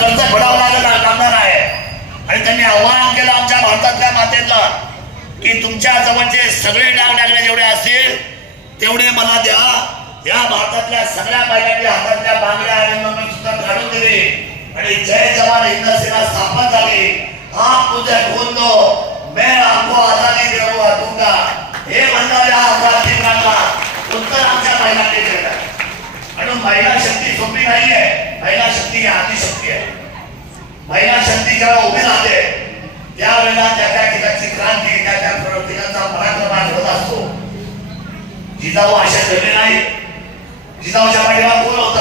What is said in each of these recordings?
कर्ज फेडावं लागलं लागणार आहे. आणि त्यांनी आव्हान केलं आमच्या भारतातल्या मातेला की तुमच्या जवळचे सगळे डाग डागले जेवढे असतील तेवढे मला द्या. या भारतातल्या सगळ्या बायकांच्या हातातल्या बांगड्या आणि मग मी सुद्धा काढून दिले. आणि जय जवान हिंद सेना स्थापन झाली. हा तुझ्या ढूंढ दो मैं आपको आजादी देऊंगा दूंगा हे म्हणणाऱ्या अपराधींना उत्तर आमच्या महिलांनी दिलं म्हणून महिला शक्ती सोपी नाहीये. महिला शक्ती ही आदिशक्ती आहे. महिला शक्ती जेव्हा उभी राहते त्यावेळेला त्या त्या ठिकाणची क्रांती त्या त्या ठिकाणचा पराक्रम आठवत असतो. जिजाऊ अशा घडले नाही. जिजाऊच्या पाठीमाग कोण होत?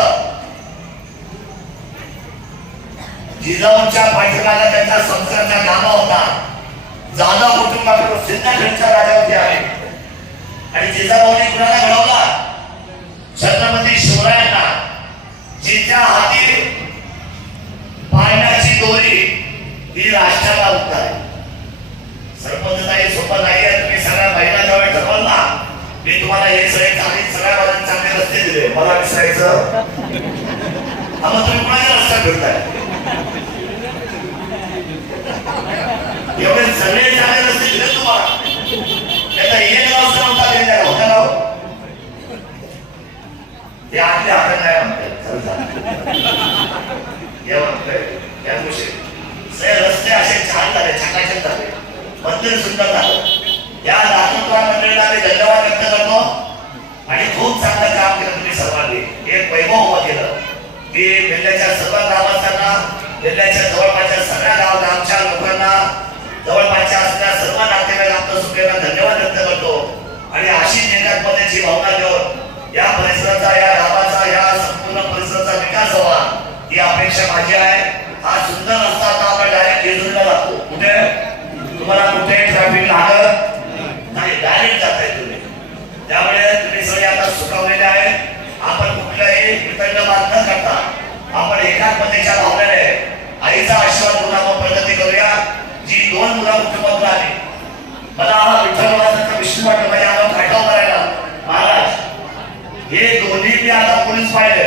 जिजाऊच्या पाठीमागा त्यांचा संस्काराचा गामा होता. जाधव कुटुंबाकडून सिंधखेडच्या राजावरती आले. आणि जिजाबाऊने कुणाला घडवला छत्रपती शिवरायांना जिच्या हाती पाण्याची दोरी ही राष्ट्राला उत्तर आहे सरपंच नाही सोपं नाही आहे तुम्ही सगळ्या महिला जवळ ठरवल ना मी तुम्हाला हे सगळे चांगले सगळ्या बाजूने चांगले रस्ते दिले. मला विसरायचं. आता तुम्ही कोणाच्या रस्त्यात फिरताय एवढे सगळे चांगले रस्ते दिले तुम्हाला त्याचा एक रस्ता नव्हता त्यांच्या होता ना हो? ते आपल्या हातात नाही म्हणतात खरं सांगतो. हे म्हणतोय या गोष्टी सगळे रस्ते असे छान झाले छाकाछक झाले मंदिर सुंदर झालं या दातृत्व मंडळीला मी धन्यवाद व्यक्त करतो आणि खूप चांगलं काम केलं तुम्ही सर्वांनी एक वैभव उभं केलं मी जिल्ह्याच्या सर्व ग्रामस्थांना जिल्ह्याच्या जवळपासच्या सगळ्या गावाला आमच्या लोकांना जवळपासच्या असलेल्या सर्व नातेवाईक आपलं सुखेला धन्यवाद व्यक्त करतो. आणि अशी एकात्मतेची भावना घेऊन या परिसराचा या गावाचा या संपूर्ण परिसराचा विकास व्हावा ही अपेक्षा माझी आहे. हा सुंदर रस्ता आता आपण डायरेक्ट जेजुरीला जातो कुठे? तुम्हाला कुठे ट्रॅफिक लागत नाही डायरेक्ट जाताय तुम्ही. त्यामुळे तुम्ही सगळे आता सुखावलेले आहे आपण कुठल्याही वितंडवाद न करता आपण एकात्मतेच्या भावनेने आईचा आशीर्वाद घेऊन आपण प्रगती करूया जी दोन मुलं मुख्यमंत्री आली. मला हा विठ्ठलवादाचा विष्णू वाटलं म्हणजे आम्हाला खटाव करायला. महाराज हे दोन्ही मी आता पोलीस पाहिले.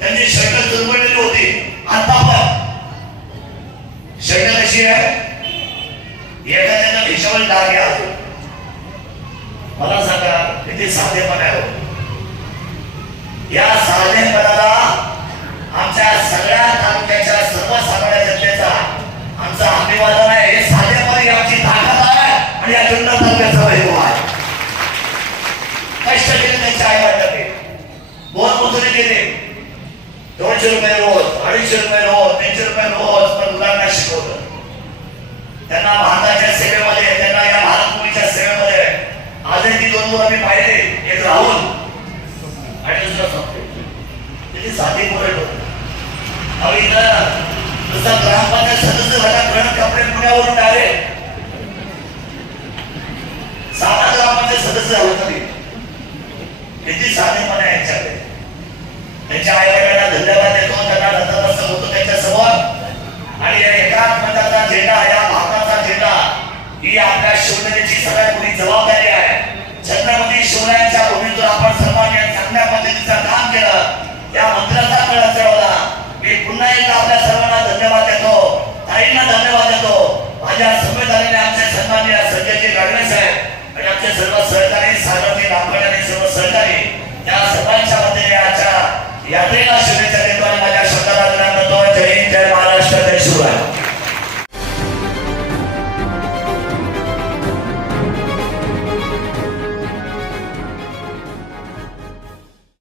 त्यांची शर्ट दुर्मिळलेली होती. आता पण. शर्ट कशी आहे? एखाद्यानं भिशावर डाग घ्या. मला सांगा किती साधेपण आहे हो. या साधे सगळ्या तालुक्याच्या सर्वसामान्य जनतेचा आमचा अभिवादन आहे. हे साधेपणे आमची ताकद आहे आणि या जुन्नर तालुक्याचा वैभव आहे. कष्ट केले त्यांच्या आई वडिलांनी मोलमजुरी केली. दोनशे रुपये रोज अडीचशे रुपये रोज तीनशे रुपये रोज पण मुलांना शिकवलं. त्यांना भारताच्या सेवेमध्ये त्यांना या भारतभूमीच्या सेवेमध्ये आजही ती दोन मुलं मी पाहिले एक राहुल आणि दुसरं सत्य किती साधी पोरट होत अहो ग्रामपंचायत सदस्य झाला प्रणव कपडे पुण्यावरून डायरेक्ट साधा ग्रामपंचायत सदस्य झाला तरी किती साधेपणा यांच्याकडे त्यांच्या आई वडिलांना धन्यवाद देतो त्यांना नतमस्तक होतो त्यांच्यासमोर सर्वांच्या मते याच्या यात्रेला शुभेच्छा